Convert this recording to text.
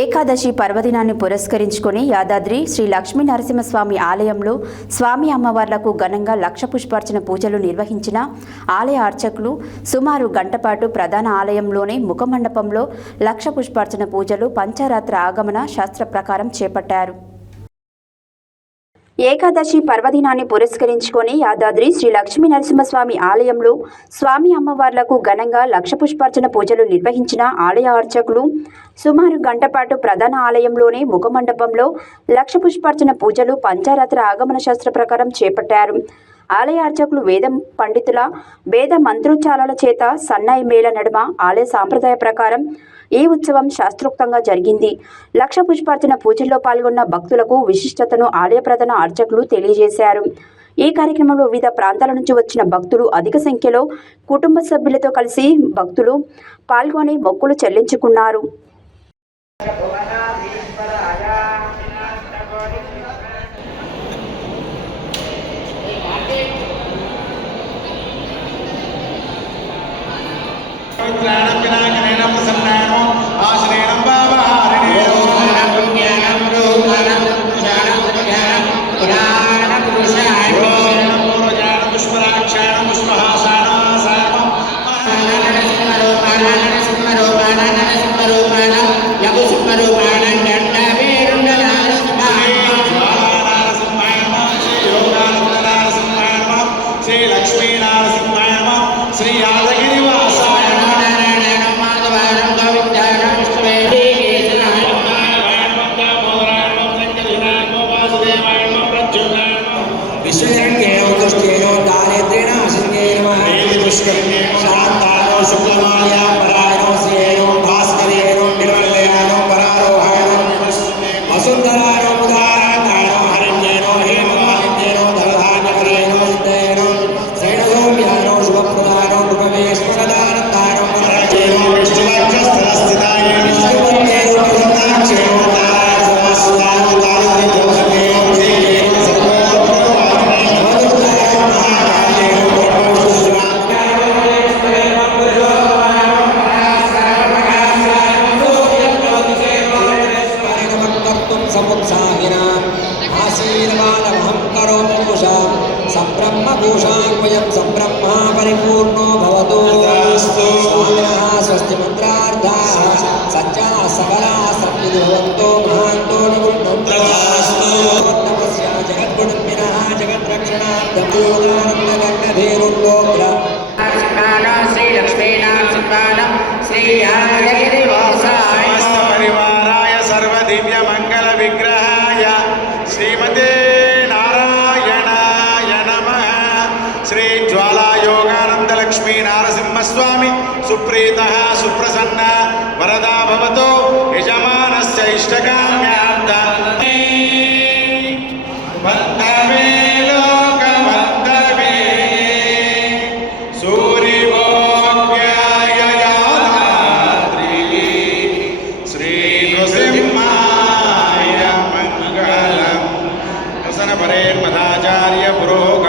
ఏకాదశి పర్వదినాన్ని పురస్కరించుకొని యాదాద్రి శ్రీ లక్ష్మీ నరసింహస్వామి ఆలయంలో స్వామి అమ్మవార్లకు ఘనంగా లక్ష పుష్పార్చన పూజలు నిర్వహించిన ఆలయ అర్చకులు సుమారు గంటపాటు ప్రధాన ఆలయంలోనే ముఖమండపంలో లక్ష పుష్పార్చన పూజలు పంచారాత్ర ఆగమన శాస్త్ర ప్రకారం చేపట్టారు. ఏకాదశి పర్వదినాన్ని పురస్కరించుకొని యాదాద్రి శ్రీ లక్ష్మీ నరసింహస్వామి ఆలయంలో స్వామి అమ్మవార్లకు ఘనంగా లక్ష పుష్పార్చన పూజలు నిర్వహించిన ఆలయ అర్చకులు సుమారు గంటపాటు ప్రధాన ఆలయంలోనే ముఖమండపంలో లక్ష పుష్పార్చన పూజలు పంచారాత్ర ఆగమన శాస్త్ర ప్రకారం చేపట్టారు. ఆలయ అర్చకులు వేదం పండితుల వేద మంత్రోచ్చారాల చేత సన్నాయి మేళ నడుమ ఆలయ సాంప్రదాయ ప్రకారం ఈ ఉత్సవం శాస్త్రోక్తంగా జరిగింది. లక్ష పుష్పార్చన పూజల్లో పాల్గొన్న భక్తులకు విశిష్టతను ఆలయ ప్రధాన అర్చకులు తెలియజేశారు. ఈ కార్యక్రమంలో వివిధ ప్రాంతాల నుంచి వచ్చిన భక్తులు అధిక సంఖ్యలో కుటుంబ సభ్యులతో కలిసి భక్తులు పాల్గొని మొక్కులు చెల్లించుకున్నారు. श्री लक्ष्मी नारसिंहाय नमः श्री यादगिरी वासाय नारायण माधवाय गोविंदाय विष्णुवे केशनाय दामोदराय शंकराय वासुदेवाय प्रद्युम्नाय विश्वजन्ये दुष्टेनो दारिद्रेण असिंहेन देवी दुष्कर्मे शान्तानो शुक्लमाया परायणो श्रेयो भास्करेणो निर्मलयानो परारोहायनो वसुन्धरायो उदारायणो हरिण्येनो हेममालिन्येनो धनधान्यकरेणो सिद्धेनो सैनसौम्यानो शुभप्रदानो उपवेश्वरदानन्दानो मन्त्रजेनो विष्णुवक्षस्थलस्थिताय विष्णुवन्देनो प्रसन्नाक्षेणो तारसमस्तानो तारिद्र्यदोषमेनो देवेनो सर्वोपकारणे मधुर्ताय महाकालेनो संब्रह्मभूषान्वयं संब्रह्मा परिपूर्णो भवतु स्वामिनः स्वस्ति मन्त्रार्थाः सज्जाः सकलाः सद्विभवन्तो महान्तो निगुणन्तो तपस्या जगद्गुणन्विनः जगद्रक्षणार्थं योगानन्दगण्यधीरुल्लोग्र श्री लक्ष्मीनारसिंहाय श्री यादगिरिवासाय परिवाराय सर्वदिव्यमङ्गल विग्रहाय श्रीमते श्री ज्वाला योगानंद लक्ष्मी नरसिंहस्वामी सुप्रीतः सुप्रसन्न वरदा भवतो यजमानस्य इष्टकाम्यार्थं वन्दवे लोकवन्दवे सूर्यभोग्याय यादाद्रि श्री नृसिंहाय मङ्गलम् वसनपरेर्मदाचार्य पुरोहित